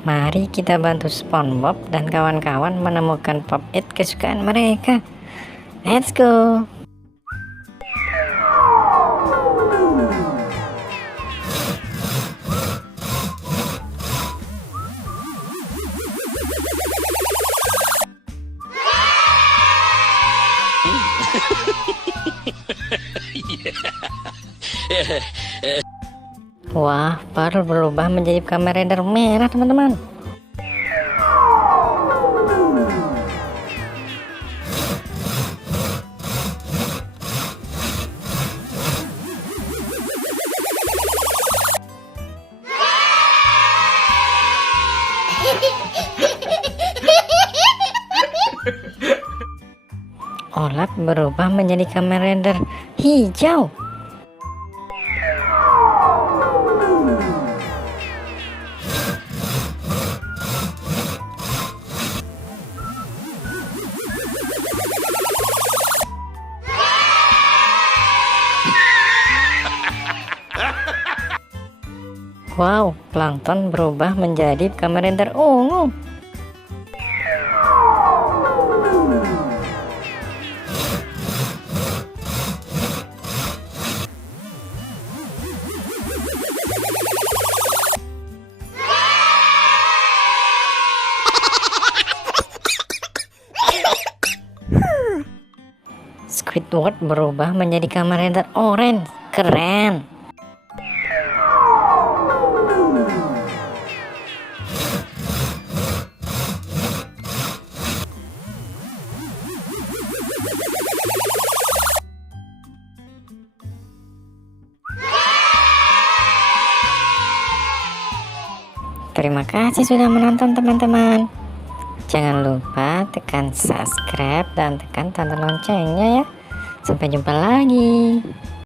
Mari kita bantu SpongeBob dan kawan-kawan menemukan Pop It kesukaan mereka. Let's go. Wah, Pearl berubah menjadi Kamen Rider merah, teman-teman. Olaf berubah menjadi Kamen Rider hijau. Wow, Plankton berubah menjadi Kamen Rider ungu. Squidward berubah menjadi Kamen Rider orange. Keren. Terima kasih sudah menonton, teman-teman. Jangan lupa tekan subscribe dan tekan tanda loncengnya ya. Sampai jumpa lagi.